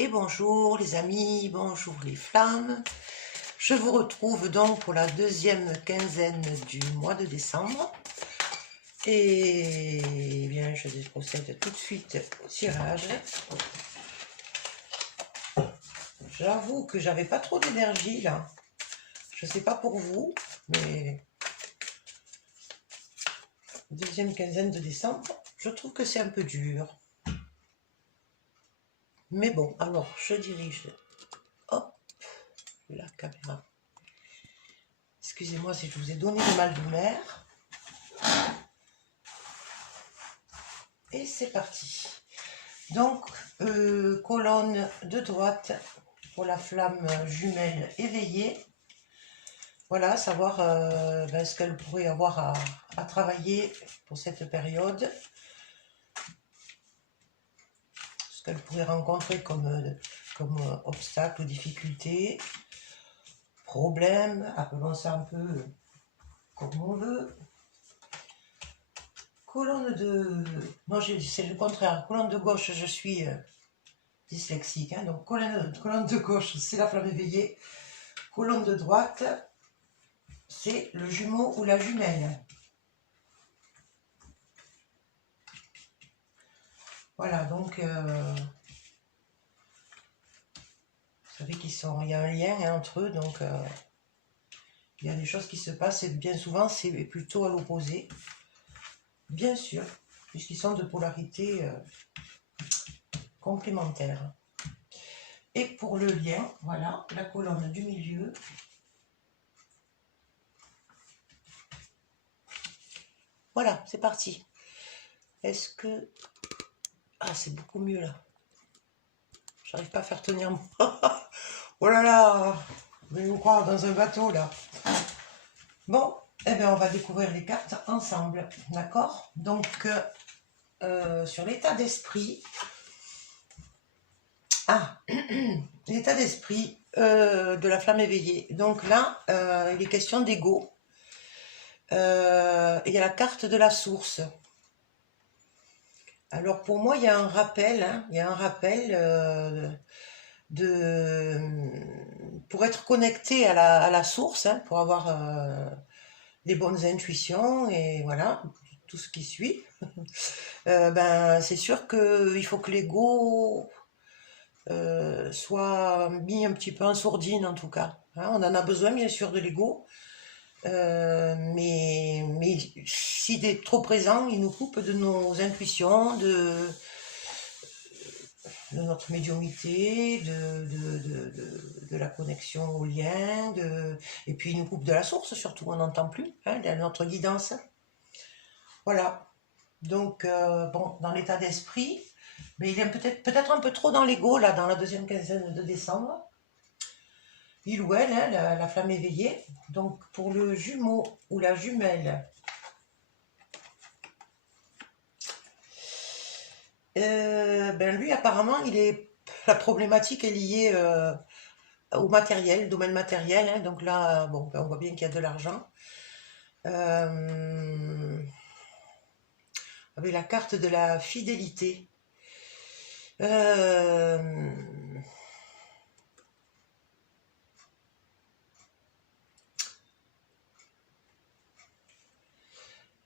Et bonjour les amis, bonjour les flammes. Je vous retrouve donc pour la deuxième quinzaine du mois de décembre. Et bien, je procède tout de suite au tirage. J'avoue que j'avais pas trop d'énergie là. Je sais pas pour vous, mais deuxième quinzaine de décembre, je trouve que c'est un peu dur. Mais bon, alors je dirige. Hop, la caméra. Excusez-moi si je vous ai donné le mal de mer. Et c'est parti. Donc, colonne de droite pour la flamme jumelle éveillée. Voilà, savoir ce qu'elle pourrait avoir à travailler pour cette période. Ce qu'elle pourrait rencontrer comme obstacle ou difficulté, problème, appelons ça un peu comme on veut. Colonne de... Non, c'est le contraire. Colonne de gauche, je suis dyslexique. Hein, donc, colonne de gauche, c'est la flamme éveillée. Colonne de droite, c'est le jumeau ou la jumelle. Voilà, donc... vous savez qu'il y a un lien hein, entre eux, donc... il y a des choses qui se passent et bien souvent, c'est plutôt à l'opposé. Bien sûr, puisqu'ils sont de polarité complémentaire. Et pour le lien, voilà, la colonne du milieu. Voilà, c'est parti. Est-ce que... Ah, c'est beaucoup mieux là. J'arrive pas à faire tenir mon... Oh là là, vous allez vous croire dans un bateau là. Bon, eh bien on va découvrir les cartes ensemble, d'accord? Donc, sur l'état d'esprit... Ah, l'état d'esprit de la flamme éveillée. Donc là, il est question d'ego. Il y a la carte de la source. Alors pour moi, il y a un rappel, hein, il y a un rappel pour être connecté à la source, hein, pour avoir des bonnes intuitions et voilà, tout ce qui suit. C'est sûr qu'il faut que l'ego soit mis un petit peu en sourdine en tout cas. Hein, on en a besoin bien sûr de l'ego, mais s'il est trop présent, il nous coupe de nos intuitions, de notre médiumnité, de la connexion au lien, et puis il nous coupe de la source surtout, on n'entend plus, hein, de notre guidance. Voilà, donc bon, dans l'état d'esprit, mais il est peut-être un peu trop dans l'ego, là, dans la deuxième quinzaine de décembre. Il ou elle, hein, la flamme éveillée. Donc pour le jumeau ou la jumelle, lui apparemment la problématique est liée au matériel, domaine matériel, hein. Donc là, bon, on voit bien qu'il y a de l'argent. Avec la carte de la fidélité.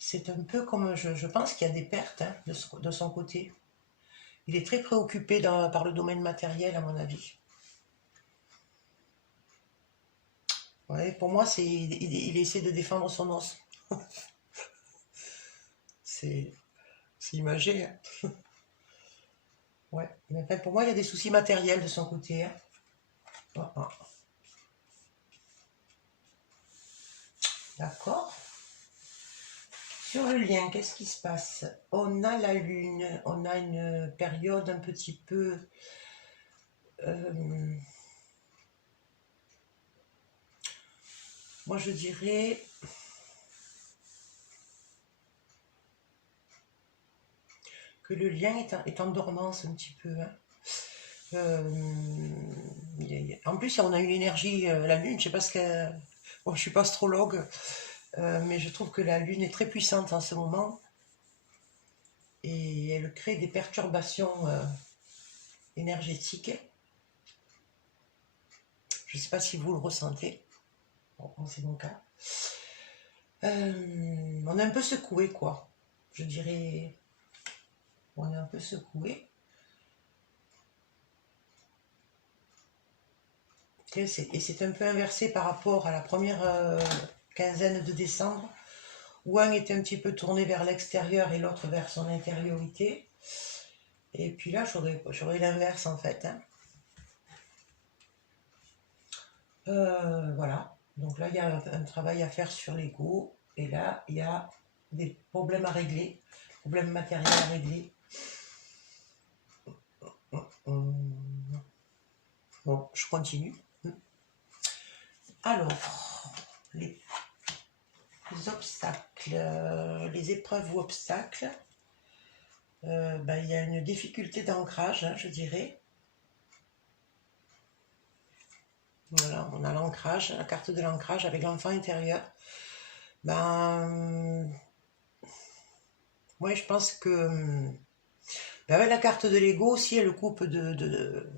C'est un peu comme, je pense qu'il y a des pertes hein, de son côté. Il est très préoccupé par le domaine matériel, à mon avis. Ouais, pour moi, il essaie de défendre son os. C'est imagé. Hein. Ouais. Mais enfin, pour moi, il y a des soucis matériels de son côté. Hein. Oh, oh. D'accord. Sur le lien, qu'est-ce qui se passe? On a la lune, on a une période un petit peu... moi, je dirais... que le lien est en dormance un petit peu. Hein. En plus, on a une énergie, la lune, je sais pas ce que... Bon, je suis pas astrologue, mais je trouve que la lune est très puissante en ce moment. Et elle crée des perturbations énergétiques. Je ne sais pas si vous le ressentez. Bon, c'est mon cas. On est un peu secoué, quoi. Je dirais, on est un peu secoué. Et c'est un peu inversé par rapport à la première quinzaine de décembre, où un était un petit peu tourné vers l'extérieur et l'autre vers son intériorité. Et puis là, j'aurais l'inverse, en fait. Hein. Voilà. Donc là, il y a un travail à faire sur l'ego. Et là, il y a des problèmes à régler, problèmes matériels à régler. Bon, je continue. Alors, les obstacles, les épreuves ou obstacles, il y a une difficulté d'ancrage, hein, je dirais. Voilà, on a l'ancrage, la carte de l'ancrage avec l'enfant intérieur. Moi, je pense que avec la carte de l'ego aussi, elle coupe de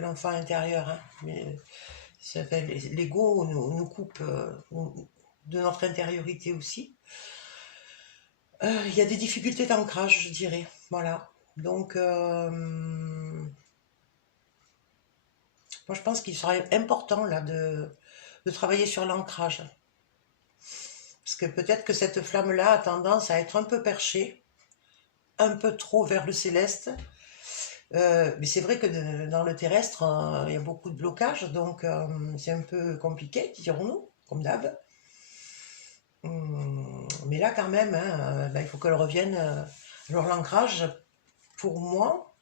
l'enfant intérieur. Hein. L'ego nous coupe de notre intériorité aussi. Il y a des difficultés d'ancrage, je dirais. Voilà. Donc, moi, je pense qu'il serait important là de travailler sur l'ancrage. Parce que peut-être que cette flamme-là a tendance à être un peu perchée, un peu trop vers le céleste. Mais c'est vrai que dans le terrestre, il y a beaucoup de blocages, donc c'est un peu compliqué, dirons-nous, comme d'hab. Mais là, quand même, hein, il faut qu'elle revienne. Alors, l'ancrage, pour moi,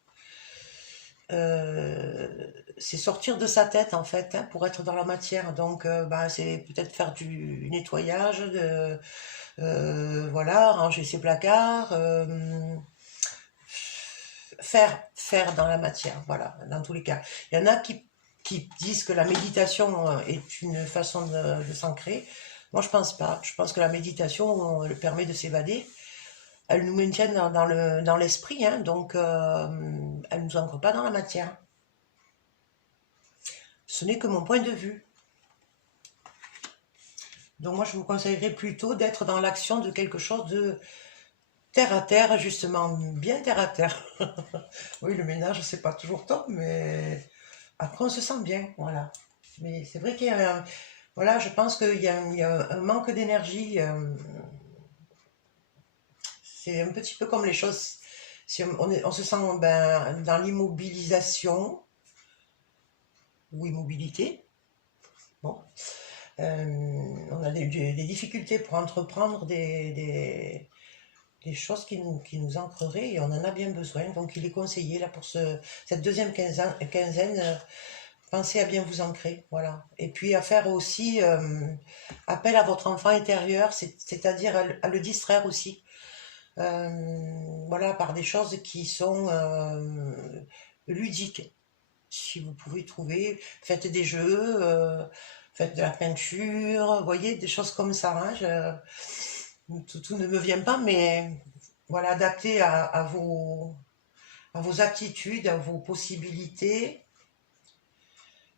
c'est sortir de sa tête, en fait, hein, pour être dans la matière. Donc, c'est peut-être faire du nettoyage, voilà, ranger ses placards, faire dans la matière, voilà, dans tous les cas. Il y en a qui disent que la méditation est une façon de s'ancrer. Moi, je pense pas. Je pense que la méditation elle permet de s'évader. Elle nous maintient dans l'esprit, hein, donc elle ne nous ancre pas dans la matière. Ce n'est que mon point de vue. Donc moi, je vous conseillerais plutôt d'être dans l'action de quelque chose de terre à terre, justement, bien terre à terre. Oui, le ménage, c'est pas toujours top, mais après, on se sent bien, voilà. Mais c'est vrai qu'il y a voilà, je pense qu'il y a un manque d'énergie. C'est un petit peu comme les choses. Si on se sent dans l'immobilisation ou immobilité. Bon. On a des difficultés pour entreprendre des choses qui nous ancreraient et on en a bien besoin. Donc il est conseillé là pour cette deuxième quinzaine, pensez à bien vous ancrer, voilà. Et puis à faire aussi appel à votre enfant intérieur, c'est-à-dire à le distraire aussi. Voilà, par des choses qui sont ludiques. Si vous pouvez trouver, faites des jeux, faites de la peinture, vous voyez, des choses comme ça. Hein, tout ne me vient pas, mais voilà, adapté à vos aptitudes, à vos possibilités,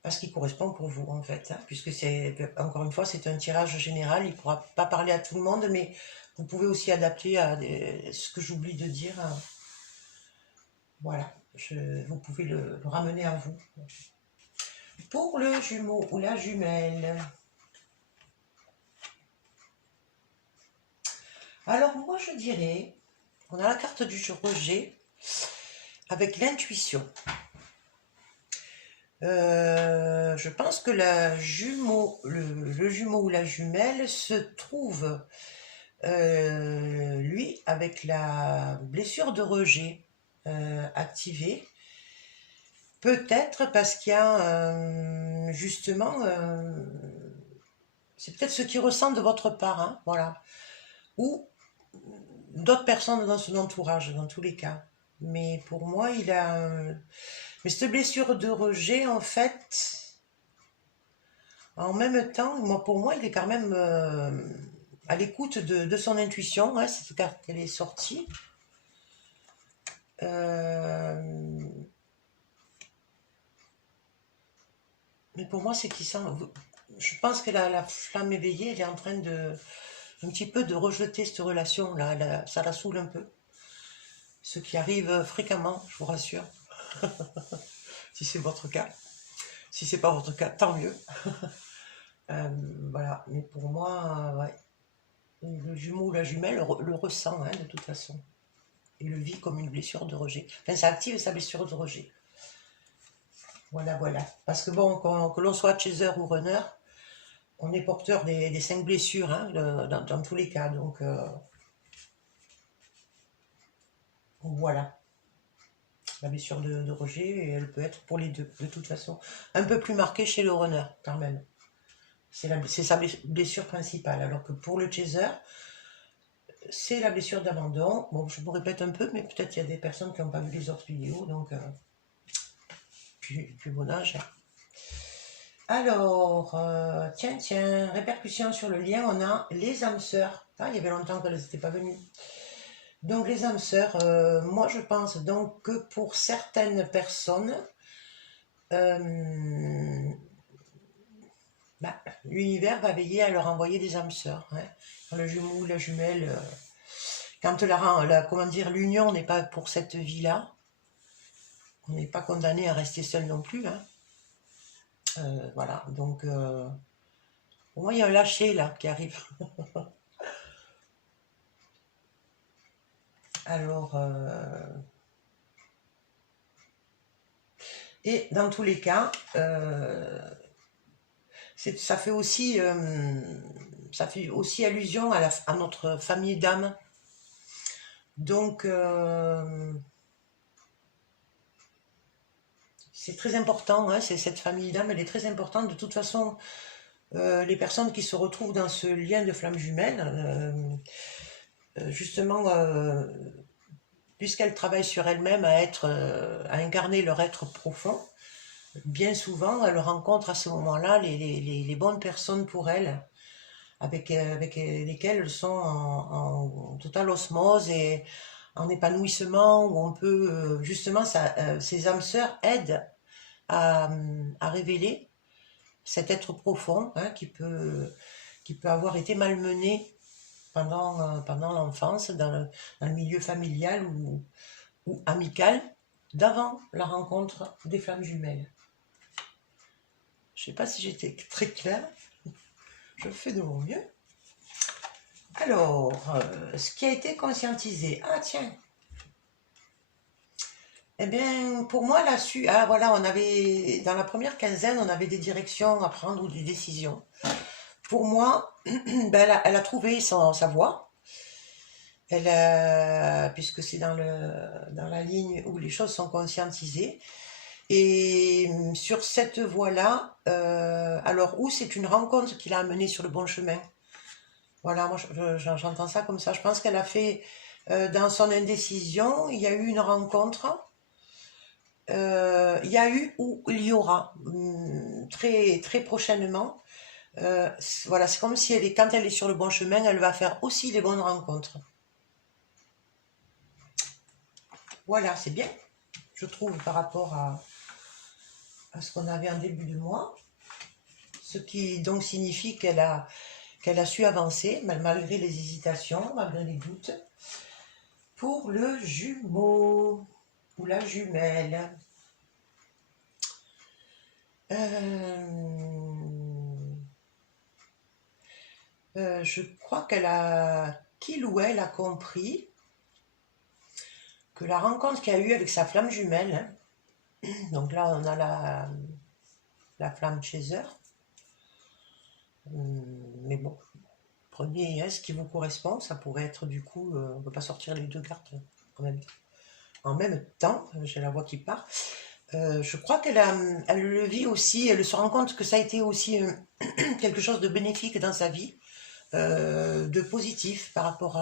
à ce qui correspond pour vous en fait, hein, puisque encore une fois, c'est un tirage général, il ne pourra pas parler à tout le monde, mais vous pouvez aussi adapter à ce que j'oublie de dire. Voilà, vous pouvez le ramener à vous. Pour le jumeau ou la jumelle. Alors moi je dirais qu'on a la carte du rejet avec l'intuition. Je pense que le jumeau ou la jumelle se trouve, lui, avec la blessure de rejet activée. Peut-être parce qu'il y a justement, c'est peut-être ce qu'il ressent de votre part, hein, voilà. Ou d'autres personnes dans son entourage, dans tous les cas. Mais pour moi, mais cette blessure de rejet, en fait, en même temps, pour moi, il est quand même à l'écoute de son intuition, hein, cette carte, elle est sortie. Mais pour moi, c'est qu'il sent... Je pense que la flamme éveillée, elle est en train de... Un petit peu de rejeter cette relation-là. Ça la saoule un peu. Ce qui arrive fréquemment, je vous rassure. Si c'est votre cas. Si c'est pas votre cas, tant mieux. Voilà. Mais pour moi, ouais. Le jumeau ou la jumelle le ressent, hein, de toute façon. Et le vit comme une blessure de rejet. Enfin, ça active sa blessure de rejet. Voilà, voilà. Parce que bon, que l'on soit chaser ou runner, on est porteur des 5 blessures, hein, dans tous les cas. Donc, voilà. La blessure de rejet, elle peut être pour les deux, de toute façon. Un peu plus marquée chez le runner, quand même. C'est sa blessure principale. Alors que pour le chaser, c'est la blessure d'abandon. Bon, je me répète un peu, mais peut-être qu'il y a des personnes qui n'ont pas vu les autres vidéos, donc plus bon âge. Alors, tiens, répercussion sur le lien, on a les âmes sœurs. Ah, il y avait longtemps qu'elles n'étaient pas venues. Donc les âmes sœurs, moi je pense donc que pour certaines personnes, l'univers va veiller à leur envoyer des âmes sœurs. Hein. Quand le jumeau, la jumelle, quand comment dire, l'union n'est pas pour cette vie-là, on n'est pas condamné à rester seul non plus. Hein. Voilà, donc pour moi il y a un lâcher là qui arrive. Alors, et dans tous les cas, ça fait aussi allusion à notre famille d'âme. Donc, c'est très important, hein, cette famille d'âme, elle est très importante. De toute façon, les personnes qui se retrouvent dans ce lien de flamme jumelle, justement, puisqu'elles travaillent sur elles-mêmes à incarner leur être profond, bien souvent, elles rencontrent à ce moment-là les bonnes personnes pour elles, avec lesquelles elles sont en totale osmose et en épanouissement, où on peut, justement, ces âmes sœurs aident à révéler cet être profond, hein, qui peut avoir été malmené pendant l'enfance, dans le milieu familial ou amical, d'avant la rencontre des flammes jumelles. Je ne sais pas si j'étais très claire, je fais de mon mieux. Alors, ce qui a été conscientisé, ah tiens, eh bien, pour moi, là-dessus, voilà, on avait, dans la première quinzaine, on avait des directions à prendre ou des décisions. Pour moi, elle a trouvé sa voie. Puisque c'est dans la ligne où les choses sont conscientisées. Et sur cette voie-là, alors où c'est une rencontre qui l'a amenée sur le bon chemin. Voilà, moi j'entends ça comme ça. Je pense qu'elle a fait, dans son indécision, il y a eu une rencontre. Il y a eu ou il y aura très, très prochainement. Voilà, c'est comme si quand elle est sur le bon chemin, elle va faire aussi les bonnes rencontres. Voilà, c'est bien, je trouve, par rapport à ce qu'on avait en début de mois. Ce qui donc signifie qu'elle a su avancer, malgré les hésitations, malgré les doutes, pour le jumeau ou la jumelle. Je crois qu'il ou elle a compris que la rencontre qu'il y a eu avec sa flamme jumelle, hein, donc là on a la flamme chaser, mais bon, prenez ce qui vous correspond, ça pourrait être du coup, on ne peut pas sortir les deux cartes en même temps, j'ai la voix qui part. Je crois qu'elle le vit aussi, elle se rend compte que ça a été aussi quelque chose de bénéfique dans sa vie, de positif par rapport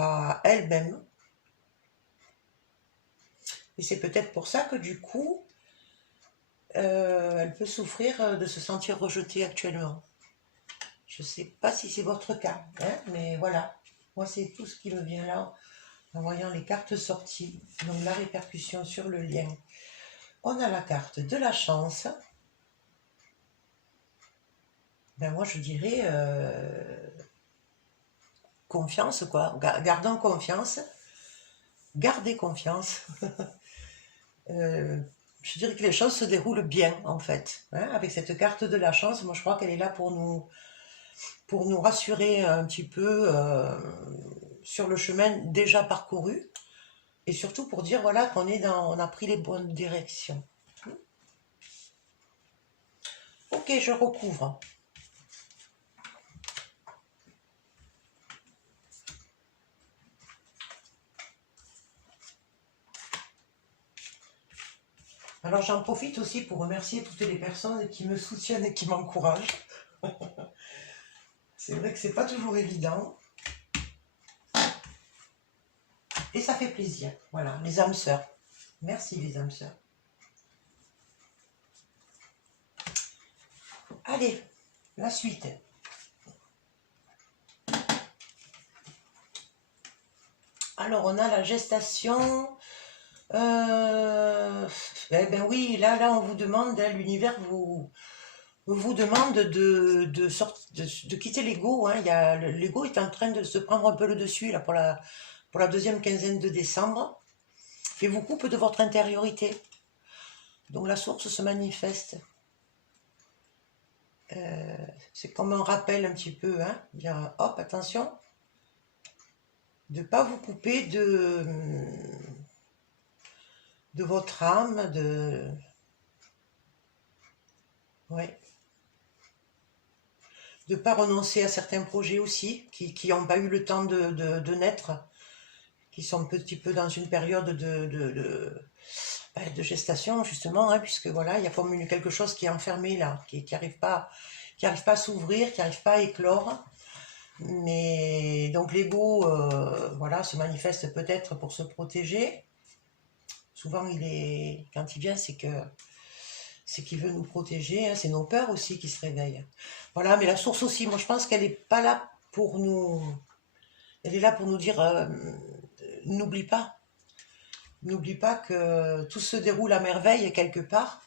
à elle-même. Et c'est peut-être pour ça que du coup, elle peut souffrir de se sentir rejetée actuellement. Je ne sais pas si c'est votre cas, hein, mais voilà. Moi, c'est tout ce qui me vient là, en voyant les cartes sorties. Donc la répercussion sur le lien. on a la carte de la chance. Ben moi, je dirais confiance, quoi. Gardons confiance. Gardez confiance. Je dirais que les choses se déroulent bien, en fait. Hein, avec cette carte de la chance, moi, je crois qu'elle est là pour nous rassurer un petit peu sur le chemin déjà parcouru. Et surtout pour dire, voilà, on a pris les bonnes directions. Ok, je recouvre. Alors j'en profite aussi pour remercier toutes les personnes qui me soutiennent et qui m'encouragent. C'est vrai que c'est pas toujours évident. Et ça fait plaisir. Voilà, les âmes sœurs. Merci les âmes sœurs. Allez, la suite. Alors on a la gestation. Eh ben oui, là on vous demande, hein, l'univers vous demande de quitter l'ego. Hein. L'ego est en train de se prendre un peu le dessus là, pour la deuxième quinzaine de décembre. Faites-vous coupe de votre intériorité. Donc la source se manifeste. C'est comme un rappel un petit peu. Hein. Dire, hop, attention. De ne pas vous couper de votre âme. Ouais. De ne pas renoncer à certains projets aussi, qui n'ont pas eu le temps de naître, qui sont un petit peu dans une période de gestation, justement, hein, puisque voilà, il y a comme quelque chose qui est enfermé là, qui n'arrive pas, à s'ouvrir, qui n'arrive pas à éclore. Mais donc l'ego, voilà, se manifeste peut-être pour se protéger. Souvent, quand il vient, c'est qu'il veut nous protéger, hein, c'est nos peurs aussi qui se réveillent. Voilà, mais la source aussi, moi je pense qu'elle n'est pas là pour nous... Elle est là pour nous dire, n'oublie pas que tout se déroule à merveille quelque part,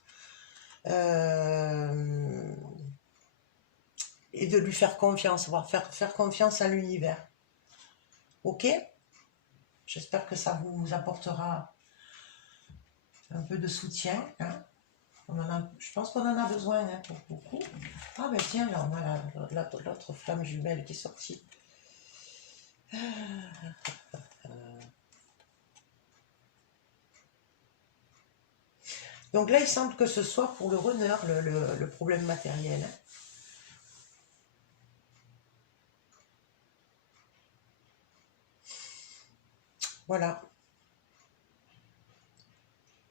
et de lui faire confiance, faire confiance à l'univers. Ok? J'espère que ça vous apportera un peu de soutien, hein. Je pense qu'on en a besoin, hein, pour beaucoup. Ah ben tiens, là on a l'autre flamme jumelle qui est sortie. Donc là, il semble que ce soit pour le runner, le problème matériel. Hein. Voilà.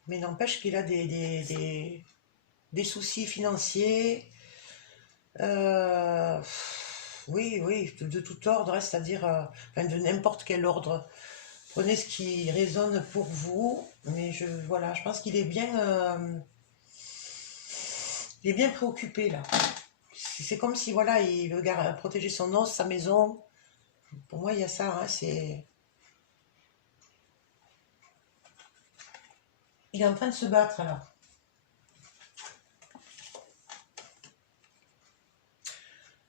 Mais n'empêche qu'il a des soucis financiers. Oui, de tout ordre, c'est-à-dire de n'importe quel ordre. Prenez ce qui résonne pour vous, mais voilà, je pense qu'il est il est bien préoccupé là. C'est comme si voilà, il veut protéger son os, sa maison. Pour moi, il y a ça, hein, il est en train de se battre là.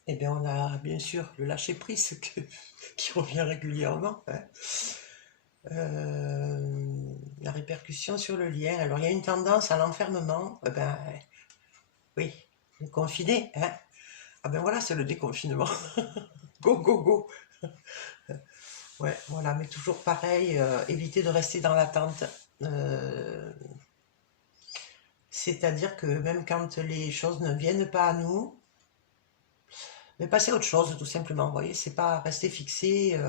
Eh bien, on a bien sûr le lâcher-prise qui revient régulièrement. Hein. La répercussion sur le lien. Alors, il y a une tendance à l'enfermement. Eh ben, oui, le confiné. Hein. Ah ben voilà, c'est le déconfinement. Go, go, go. Ouais, voilà, mais toujours pareil, éviter de rester dans l'attente. C'est-à-dire que même quand les choses ne viennent pas à nous, mais passer à autre chose, tout simplement. Vous voyez, c'est pas rester fixé.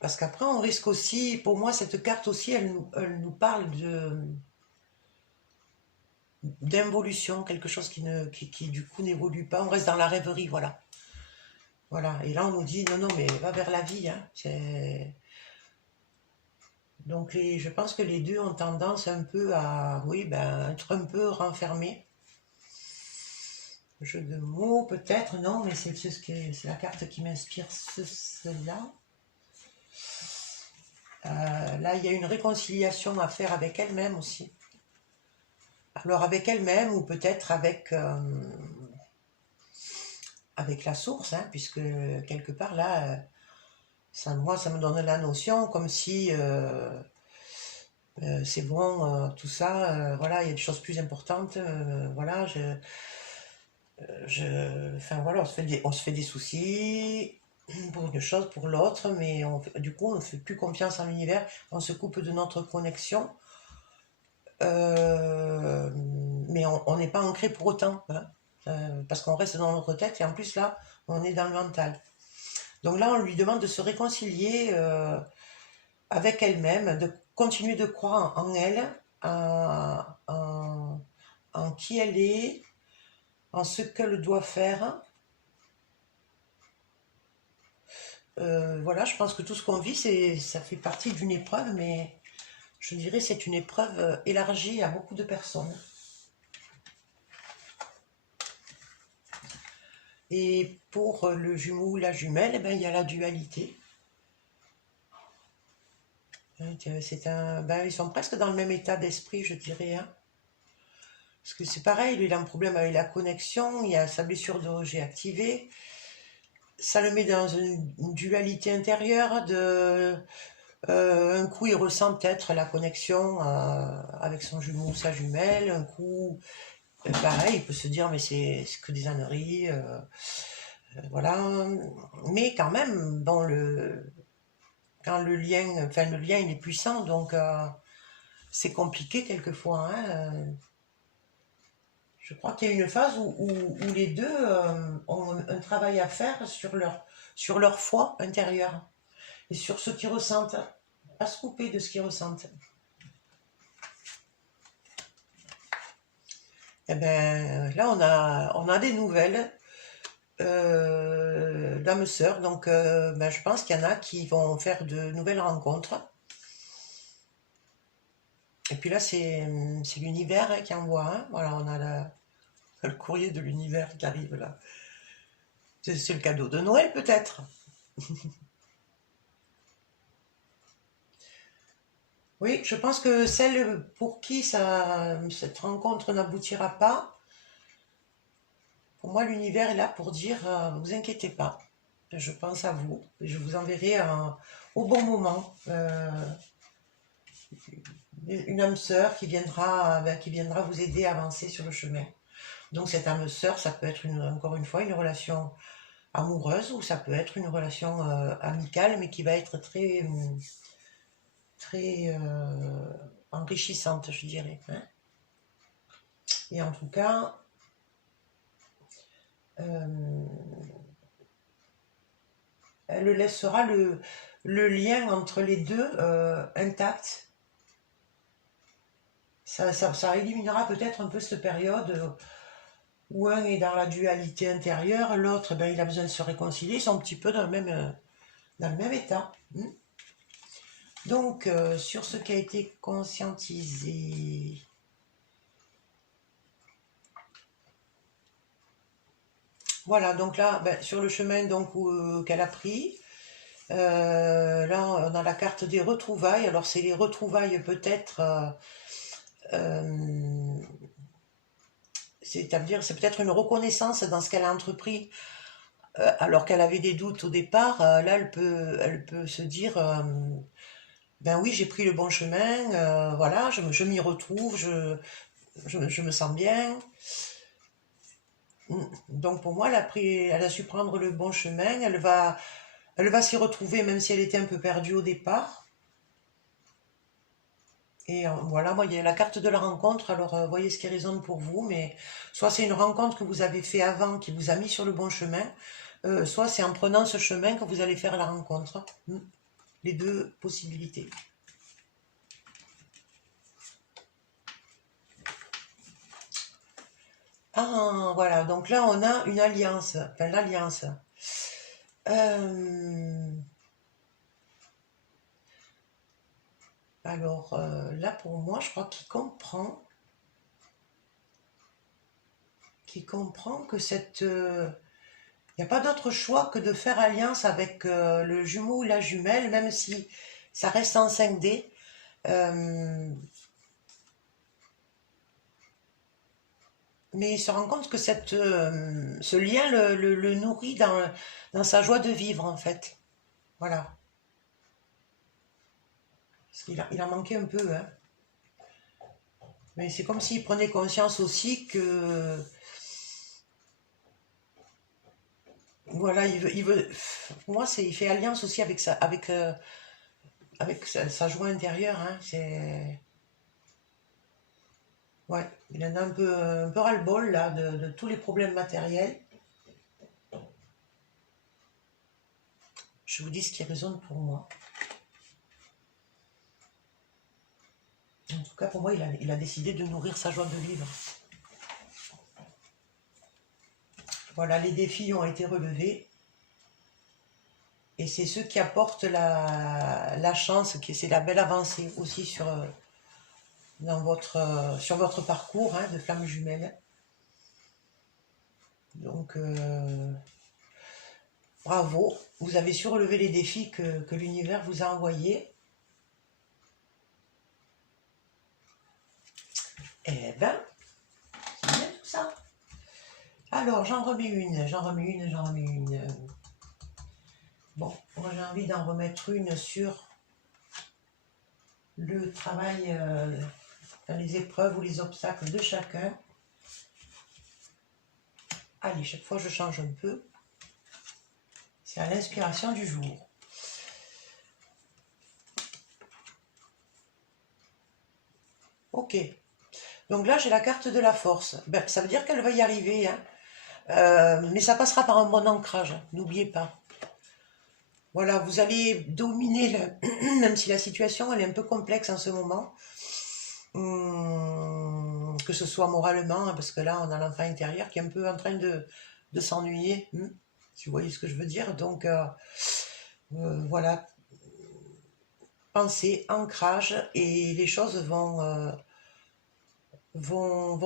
Parce qu'après, on risque aussi, pour moi, cette carte aussi, elle nous parle d'involution, quelque chose qui du coup n'évolue pas. On reste dans la rêverie, voilà. Voilà. Et là, on nous dit, non, non, mais va vers la vie. Hein. Donc, je pense que les deux ont tendance un peu à, oui, être un peu renfermés. Jeu de mots, peut-être, non, mais c'est la carte qui m'inspire cela. Là, il y a une réconciliation à faire avec elle-même aussi. Alors avec elle-même ou peut-être avec la source, hein, puisque quelque part là, moi ça me donne la notion comme si c'est bon, tout ça, voilà, il y a des choses plus importantes, voilà, enfin voilà, on se fait des soucis pour une chose, pour l'autre, mais du coup on ne fait plus confiance en l'univers, on se coupe de notre connexion, mais on n'est pas ancré pour autant, hein, parce qu'on reste dans notre tête et en plus là, on est dans le mental. Donc là, on lui demande de se réconcilier avec elle-même, de continuer de croire en elle, en qui elle est, en ce qu'elle doit faire. Voilà, je pense que tout ce qu'on vit, ça fait partie d'une épreuve, mais je dirais que c'est une épreuve élargie à beaucoup de personnes. Et pour le jumeau ou la jumelle, eh ben, il y a la dualité. Ils sont presque dans le même état d'esprit, je dirais. Hein. Parce que c'est pareil, il a un problème avec la connexion, il y a sa blessure de rejet activée. Ça le met dans une dualité intérieure un coup, il ressent peut-être la connexion avec son jumeau ou sa jumelle. Un coup, pareil, il peut se dire mais c'est que des âneries. Voilà. Mais quand même, quand le lien il est puissant, donc c'est compliqué quelquefois. Hein. Je crois qu'il y a une phase où les deux ont un travail à faire sur leur foi intérieure et sur ce qu'ils ressentent, pas se couper de ce qu'ils ressentent. Eh ben, là, on a des nouvelles d'âmes sœurs, donc je pense qu'il y en a qui vont faire de nouvelles rencontres. Et puis là, c'est l'univers qui envoie. Hein. Voilà, on a le courrier de l'univers qui arrive là. C'est le cadeau de Noël peut-être. Oui, je pense que celle pour qui cette rencontre n'aboutira pas, pour moi, l'univers est là pour dire vous inquiétez pas, je pense à vous, et je vous enverrai au bon moment une âme sœur qui viendra vous aider à avancer sur le chemin. Donc cette âme sœur, ça peut être encore une fois une relation amoureuse ou ça peut être une relation amicale, mais qui va être très enrichissante, je dirais. Hein. Et en tout cas, elle laissera le lien entre les deux intact. Ça éliminera peut-être un peu cette période où un est dans la dualité intérieure, l'autre il a besoin de se réconcilier, ils sont un petit peu dans le même état. Donc, sur ce qui a été conscientisé, voilà, donc là, sur le chemin qu'elle a pris, là, on a la carte des retrouvailles. Alors, c'est les retrouvailles peut-être, c'est-à-dire, c'est peut-être une reconnaissance dans ce qu'elle a entrepris, alors qu'elle avait des doutes au départ. Là, elle peut se dire, ben oui, j'ai pris le bon chemin, voilà, je m'y retrouve, je me sens bien. Donc pour moi, elle a su prendre le bon chemin, elle va s'y retrouver même si elle était un peu perdue au départ. Et voilà, moi il y a la carte de la rencontre, alors voyez ce qui résonne pour vous, mais soit c'est une rencontre que vous avez fait avant qui vous a mis sur le bon chemin, soit c'est en prenant ce chemin que vous allez faire la rencontre. Les deux possibilités. Ah, voilà, donc là on a une alliance, enfin l'alliance. Alors là pour moi, je crois qu'il comprend que il n'y a pas d'autre choix que de faire alliance avec le jumeau ou la jumelle, même si Ça reste en 5D. Mais il se rend compte que ce lien le nourrit dans sa joie de vivre, en fait. Voilà. Parce qu'il en manquait un peu, hein. Mais c'est comme s'il prenait conscience aussi que... Voilà, pour moi, il fait alliance aussi avec sa joie intérieure, hein. Ouais, il en a un peu ras-le-bol, là, de tous les problèmes matériels. Je vous dis ce qui résonne pour moi. En tout cas, pour moi, il a décidé de nourrir sa joie de vivre. Voilà, les défis ont été relevés. Et c'est ceux qui apportent la chance, c'est la belle avancée aussi sur votre parcours, hein, de flamme jumelle. Donc, bravo, vous avez su relever les défis que l'univers vous a envoyés. Eh ben, c'est bien tout ça. Alors, j'en remets une. Bon, moi j'ai envie d'en remettre une sur le travail dans les épreuves ou les obstacles de chacun. Allez, chaque fois je change un peu. C'est à l'inspiration du jour. Ok. Donc là, j'ai la carte de la force. Ben, ça veut dire qu'elle va y arriver, hein. Mais ça passera par un bon ancrage, n'oubliez pas. Voilà, vous allez dominer, même si la situation elle est un peu complexe en ce moment, que ce soit moralement, hein, parce que là on a l'enfant intérieur qui est un peu en train de s'ennuyer, si vous voyez ce que je veux dire. Donc voilà, pensée, ancrage, et les choses vont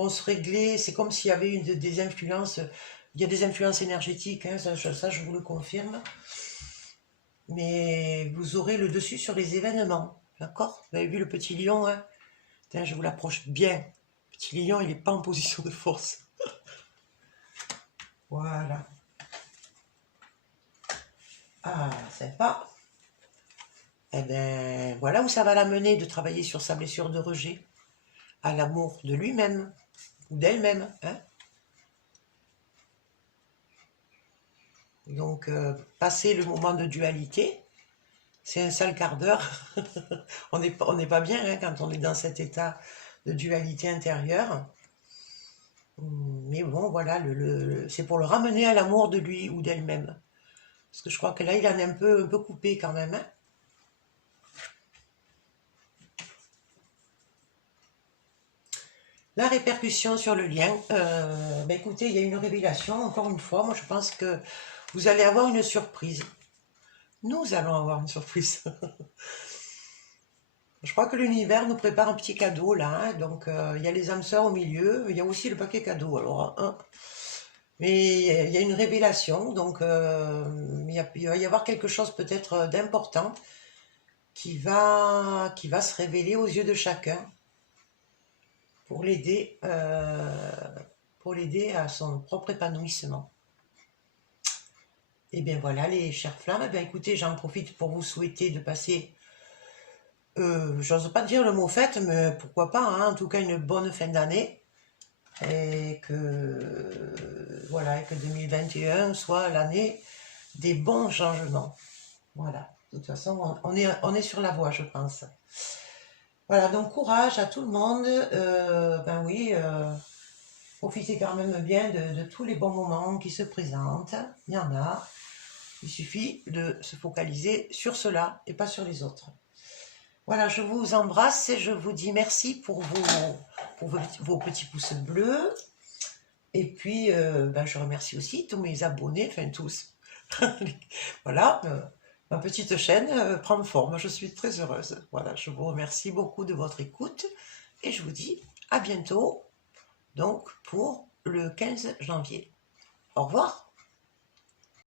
se régler. C'est comme s'il y avait des influences, il y a des influences énergétiques, hein, ça je vous le confirme. Mais vous aurez le dessus sur les événements, d'accord? Vous avez vu le petit lion, hein? Tiens, je vous l'approche bien. Le petit lion, il n'est pas en position de force. Voilà. Ah, sympa. Eh bien, voilà où ça va l'amener de travailler sur sa blessure de rejet, à l'amour de lui-même, ou d'elle-même, hein? Donc, passer le moment de dualité, c'est un sale quart d'heure. On n'est pas bien, hein, quand on est dans cet état de dualité intérieure. Mais bon, voilà, c'est pour le ramener à l'amour de lui ou d'elle-même. Parce que je crois que là, il en est un peu coupé quand même, hein. La répercussion sur le lien, ben écoutez, il y a une révélation, encore une fois. Moi, je pense que vous allez avoir une surprise. Nous allons avoir une surprise. Je crois que l'univers nous prépare un petit cadeau là, hein. Donc il y a les âmes sœurs au milieu, il y a aussi le paquet cadeau. Alors, hein. Mais il y a une révélation, donc il va y avoir quelque chose peut-être d'important qui va se révéler aux yeux de chacun pour l'aider à son propre épanouissement. Et bien voilà, les chères flammes, eh bien écoutez, j'en profite pour vous souhaiter de passer, j'ose pas dire le mot fête, mais pourquoi pas, hein, en tout cas une bonne fin d'année, et que 2021 soit l'année des bons changements. Voilà, de toute façon, on est sur la voie, je pense. Voilà, donc courage à tout le monde. Ben oui, profitez quand même bien de tous les bons moments qui se présentent. Il y en a. Il suffit de se focaliser sur cela et pas sur les autres. Voilà, je vous embrasse et je vous dis merci pour vos petits pouces bleus. Et puis, ben, je remercie aussi tous mes abonnés, enfin tous. Voilà, ma petite chaîne prend forme. Je suis très heureuse. Voilà, je vous remercie beaucoup de votre écoute et je vous dis à bientôt, donc pour le 15 janvier. Au revoir.